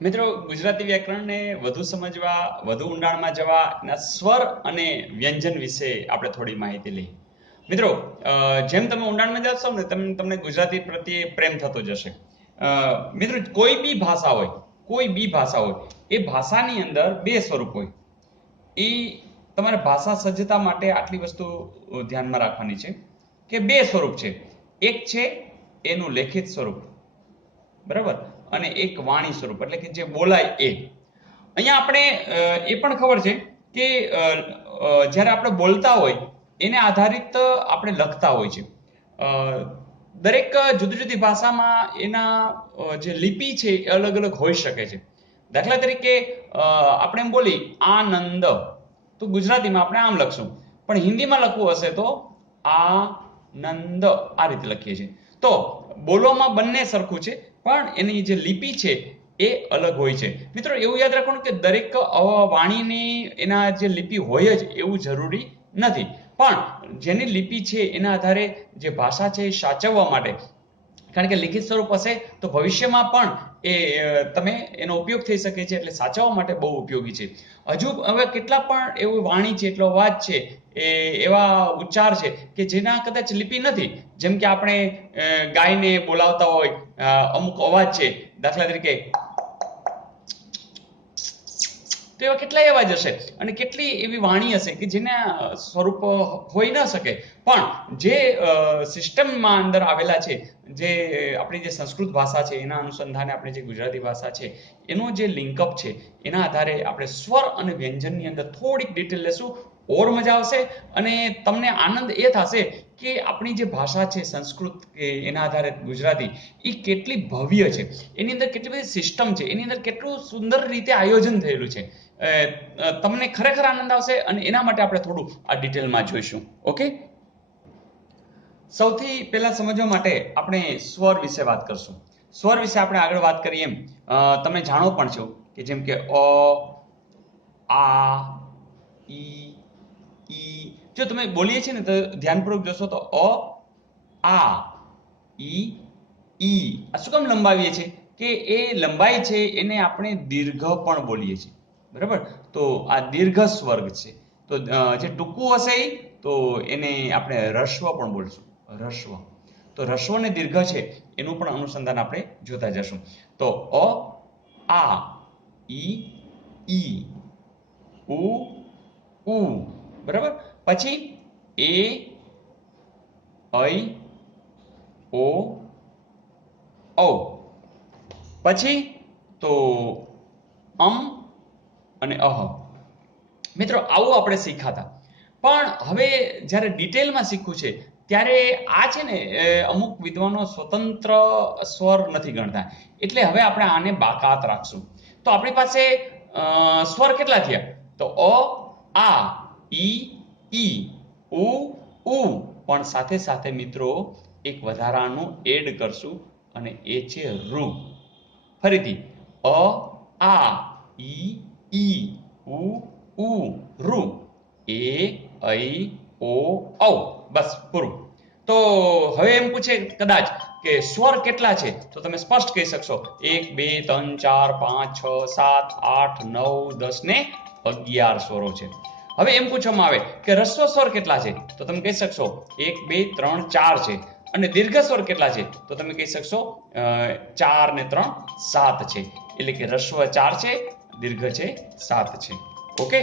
મિત્રો, ગુજરાતી વ્યાકરણને વધુ સમજવા, વધુ ઊંડાણમાં જવા, એના સ્વર અને વ્યંજન વિશે આપણે થોડી માહિતી લઈએ. મિત્રો, જેમ તમે ઊંડાણમાં જશો ને તમને ગુજરાતી પ્રત્યે પ્રેમ થતો જશે. મિત્રો, કોઈ બી ભાષા હોય, એ ભાષાની અંદર બે સ્વરૂપ હોય. એ તમારે ભાષા સજ્જતા માટે આટલી વસ્તુ ધ્યાનમાં રાખવાની છે કે બે સ્વરૂપ છે. એક છે એનું લેખિત સ્વરૂપ, બરાબર, અને એક વાણી સ્વરૂપ, એટલે કે જે બોલાય એ. અહીંયા આપણે એ પણ ખબર છે કે જ્યારે આપણે બોલતા હોય એને આધારિત આપણે લખતા હોય છે. દરેક જુદી જુદી ભાષામાં એના જે લિપિ છે એ અલગ અલગ હોઈ શકે છે. દાખલા તરીકે આપણે એમ બોલી આનંદ, તો ગુજરાતીમાં આપણે આમ લખશું, પણ હિન્દીમાં લખવું હશે તો આનંદ આ રીતે લખીએ છીએ. તો બોલવામાં બંને સરખું છે, પણ એની જે લિપિ છે એ અલગ હોય છે. મિત્રો, એવું યાદ રાખવાનું કે દરેક વાણીની એના જે લિપિ હોય જ એવું જરૂરી નથી, પણ જેની લિપિ છે એના આધારે જે ભાષા છે એ સાચવવા માટે, કારણ કે લિખિત સ્વરૂપ હશે તો ભવિષ્યમાં પણ એ તમે એનો ઉપયોગ થઈ શકે છે, એટલે સાચવવા માટે બહુ ઉપયોગી છે. હજુ હવે કેટલા પણ એવું વાણી છે, એટલો અવાજ છે, એવા ઉચ્ચાર છે કે જેના કદાચ લિપિ નથી. જેમ કે આપણે ગાયને બોલાવતા હોય અમુક અવાજ છે, દાખલા તરીકે તો એવા કેટલાય અવાજ હશે અને કેટલી એવી વાણી હશે કે જેના સ્વરૂપ હોઈ ન શકે, પણ જે સિસ્ટમમાં અંદર આવેલા છે, જે આપણી જે સંસ્કૃત ભાષા છે એના અનુસંધાને આપણે જે ગુજરાતી ભાષા છે એનો જે લિંકઅપ છે એના આધારે આપણે સ્વર અને વ્યંજનની અંદર થોડીક ડિટેલ લેશું, ઓર મજા આવશે અને તમને આનંદ એ થશે કે આપણી જે ભાષા છે સંસ્કૃત કે એના આધારે ગુજરાતી, એ કેટલી ભવ્ય છે, એની અંદર કેટલી બધી સિસ્ટમ છે, એની અંદર કેટલું સુંદર રીતે આયોજન થયેલું છે. તમને ખરેખર આનંદ આવશે અને એના માટે આપણે થોડું આ ડિટેલમાં જોઈશું. ઓકે, સૌથી પહેલા સમજવા માટે આપણે સ્વર વિશે વાત કરશું. સ્વર વિશે આપણે આગળ વાત કરીએ એમ તમે જાણો પણ છો કે જેમ કે અ, આ, ઈ. જો તમે બોલીએ છીએ ને તો ધ્યાનપૂર્વક જોશો તો અ, આ, ઈ. આ શું કામ લંબાવીએ છીએ કે એ લંબાઈ છે એને આપણે દીર્ઘ પણ બોલીએ છીએ, બરાબર. તો આ દીર્ઘ સ્વર્ગ છે. તો જે ટૂંકું હશે તો એને આપણે રસ્વ પણ બોલશું, રસ્વ. તો રસ્વ અને દીર્ઘ છે એનું પણ અનુસંધાન આપણે જોતા જશું. તો અ, આ, ઈ, ઉ, બરાબર. પછી એ, ઐ, ઓ, ઔ. પછી તો અને અહ. મિત્રો, આવું આપણે શીખાતા, પણ હવે જ્યારે ડિટેલમાં શીખવું છે ત્યારે આ છે ને અમુક વિદ્વાનો સ્વતંત્ર સ્વર નથી ગણતા, એટલે હવે આપણે આને બાકાત રાખશું. તો આપણી પાસે સ્વર કેટલા થયા? તો અ, આ, ઈ, ઉ, પણ સાથે સાથે મિત્રો એક વધારાનું એડ કરશું અને એ છે રૂ. ફરીથી અ, આ, ઈ, ઉ, રૂ. એ, ઐ, ઓ, ઔ. બસ પૂરું. તો હવે એમ પૂછે કદાચ કે સ્વર કેટલા છે, તો તમે સ્પષ્ટ કહી શકશો 1, 2, 3, 4, 5, 6, 7, 8, 9, 10 ને 11 સ્વરો છે. હવે એમ પૂછવામાં આવે કે રસ્વ સ્વર કેટલા છે, તો તમે કહી શકશો 1, 2, 3, 4 છે. અને દીર્ઘ સ્વર કેટલા છે, તો તમે કહી શકશો 4 ને 3, 7 છે. એટલે કે રસ્વ 4 છે, દીર્ઘ છે 7 છે. ઓકે.